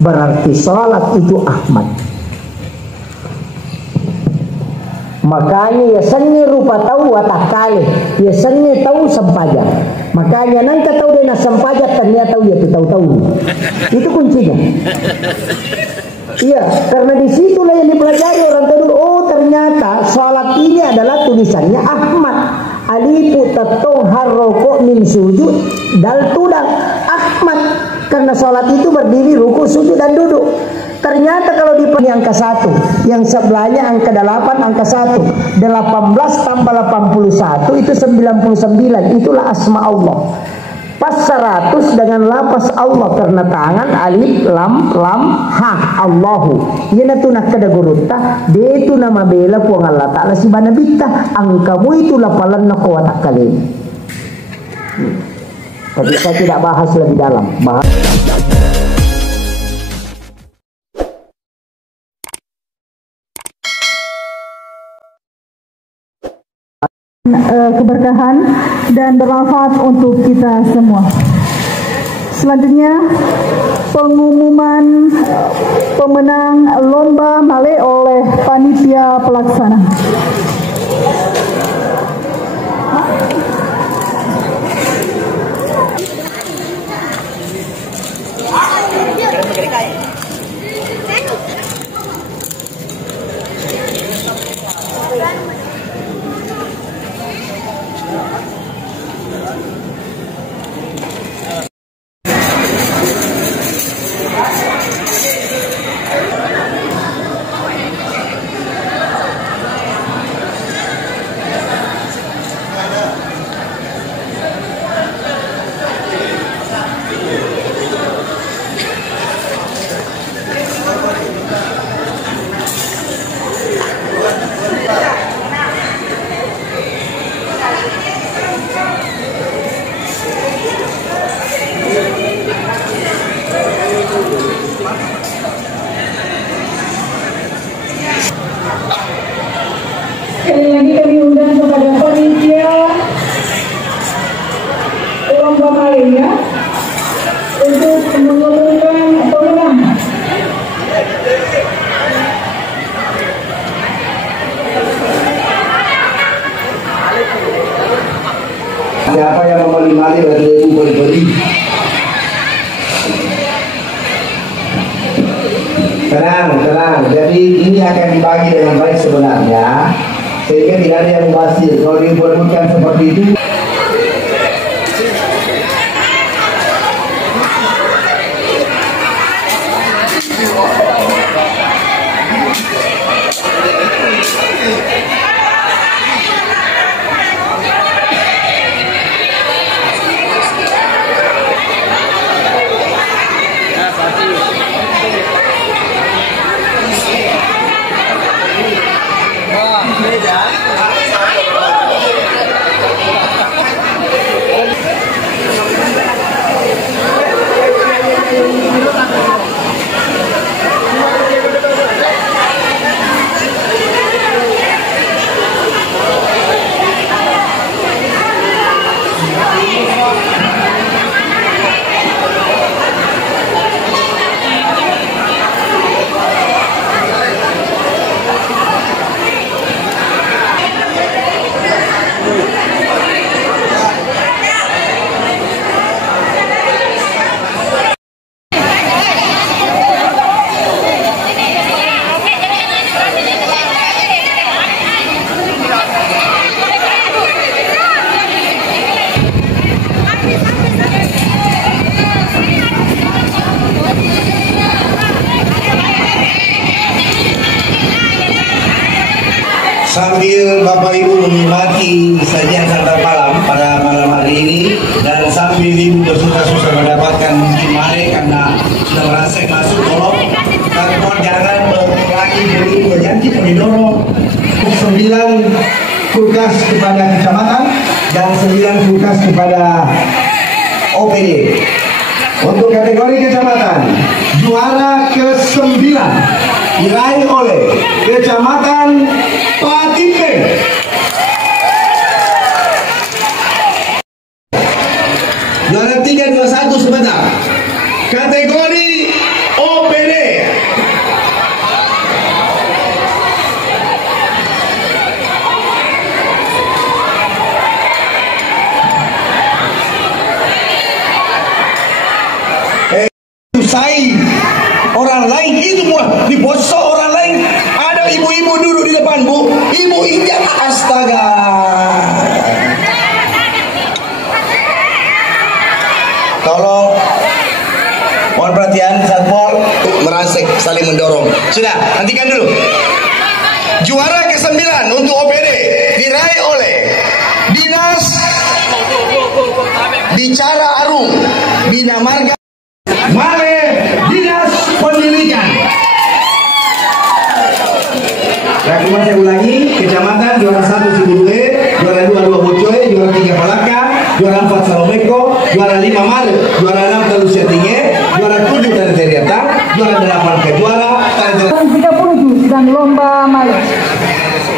berarti sholat itu Ahmad. Makanya ya sange rupa tahu watak kali, ya sange tahu sempaja. Makanya nangka tahu dia sempaja ternyata dia tahu. Itu kuncinya. Iya, karena disitulah yang dipelajari orang dulu. Oh ternyata sholat ini adalah tulisannya Ahmad. Alifu tatong harroko min sujud dal tudang Ahmad. Karena sholat itu berdiri ruku, sujud dan duduk. Ternyata kalau di angka 1, yang sebelahnya angka 8, angka 1, 18 tambah 81 itu 99. Itulah asma Allah. Pas 100 dengan lapas Allah karena tangan alif lam ha Allahu. Yana tu nak kada gurutta, de itu nama bela puang Allah Taala si bana bitta, angkamu itu lapalan nak kuat kali. Tapi saya tidak bahas lebih dalam. Keberkahan dan bermanfaat untuk kita semua. Selanjutnya pengumuman pemenang lomba male oleh panitia pelaksana. Sekali lagi kami undang kepada panitia lomba malenya untuk mengumumkan pemenang. Siapa yang membeli mali bagi ibu beli? Tenang. Jadi ini akan dibagi dengan baik sebenarnya, sehingga tidak ada yang mubazir. Kalau dibuat-buatkan seperti itu. Sambil Bapak Ibu menikmati sajian santap malam pada malam hari ini, dan sambil Ibu bersuka-suka mendapatkan mungkin mare karena sudah merasa masuk kolom, dan jangan lagi beli janji mendorong 9 kulkas kepada kecamatan dan 9 kulkas kepada OPD. Untuk kategori kecamatan, juara ke-9 diraih oleh Kecamatan Patipe. Juara 321 sebentar. Kategori OPD disusai orang lain, itu mulai dibosok orang lain. Ada ibu-ibu duduk di depan, Bu, ibu injak, astaga. Tolong mohon perhatian, Satpol merangsek saling mendorong. Sudah, hentikan dulu. Juara ke-9 untuk OPD diraih oleh Dinas Bicara Arum Bina Marga Male Dinas Pendidikan. Rangkuman saya ulangi, kecamatan juara 1 Sibuluwe, juara 2 Dua Bocoy, juara 3 Palaka, juara 4 Salomeko, juara 5 Male, juara 6 Talusia Tinggi, juara 7 Tanah Teriata, juara 8 Kejuara, Tanah 30 dan lomba Male.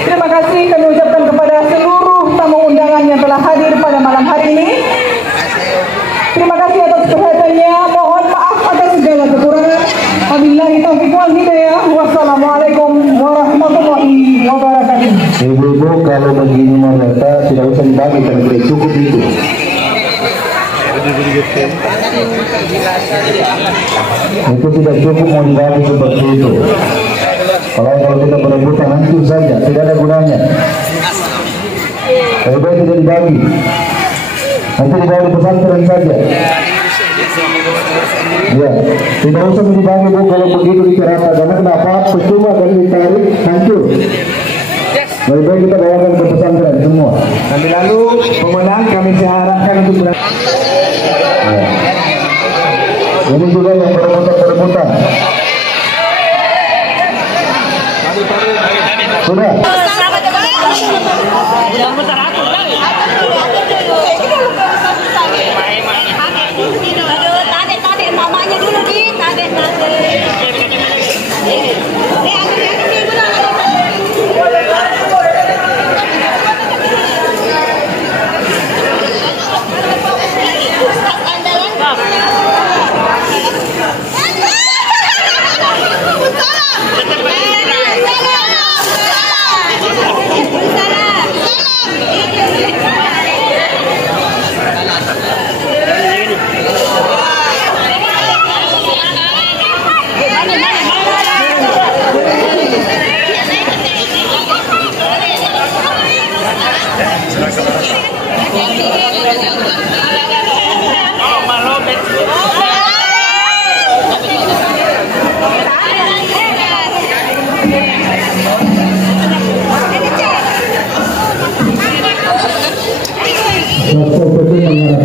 Terima kasih kami ucapkan kepada seluruh tamu undangan yang telah hadir pada malam hari ini. Terima kasih atas perhatiannya. Mohon maaf atas segala kekurangan. Wabillahi taufiq wal hidayah. Wassalamualaikum warahmatullahi wabarakatuh. Ibu-ibu, kalau begini mereka tidak usah dibagi karena sudah cukup itu. Itu tidak cukup mau dibagi seperti itu. Kalau kita berebutan hancur saja, tidak ada gunanya. Lebih baik tidak dibagi. Nanti dibawa di pesantren saja. Ya, tidak usah dibagi, Bu, kalau begitu diceritakan. Karena kenapa? Percuma kalau ditarik hancur. Lebih baik kita bawakan ke pesantren semua. Nanti lalu pemenang kami harapkan untuk menang. Ya. Ini juga yang berebutan. Sudah. Mamanya dulu di tade.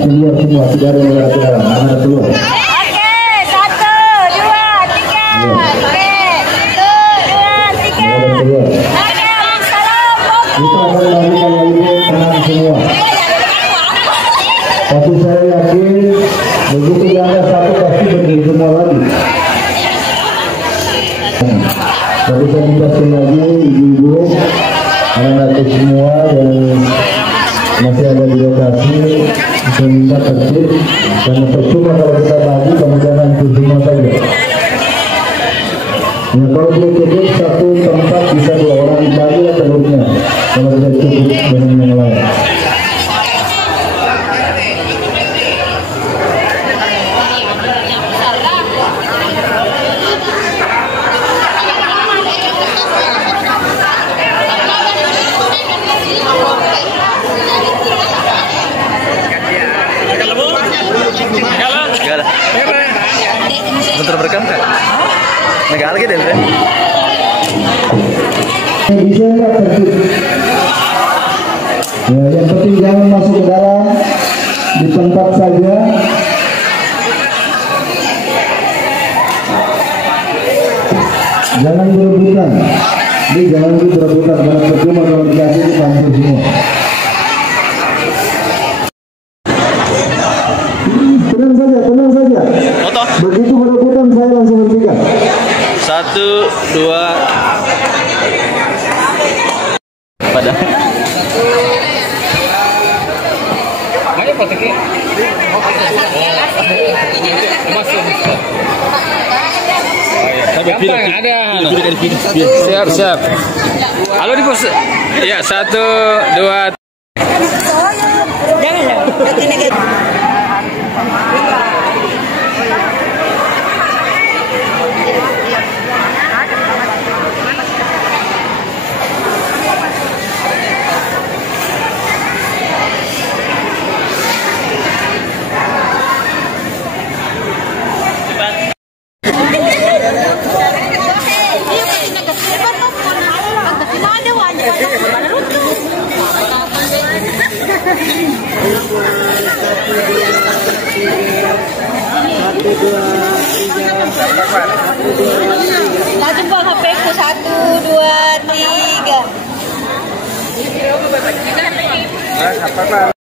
Keluar semua, tidak ada yang dalam, anak keluar. Oke, 1, 2, 3. Oke, 1, 2, 3. Oke, salam. Kita akan melakukan lagi tenang semua. Tapi saya yakin begitu ada satu pasti berdiri semua lagi. Tapi saya minta sekali lagi ibu-ibu, anak-anak semua dan masih ada di lokasi, saya minta tertib karena percuma kalau kita bagi kemudian itu semua saja. Ya, kalau sudah cukup satu tempat bisa 2 orang bagi telurnya kalau sudah cukup dengan yang lain. Bentar berekam kan? Negara lagi deh, kan? Bisa nggak tertib? Ya, yang penting jangan masuk ke dalam, di tempat saja. Jangan berebutan. Ini jangan berebutan karena percuma kalau dikasih dipanggil semua. Tenang saja. Foto. Begitu berebutan saya langsung hentikan. 1, 2. Pada. Mana fotonya? Gampang ada. Siap. Halo di pos. Ya, 1, 2. Jangan. Langsung buang HP ku 1, 2, 3.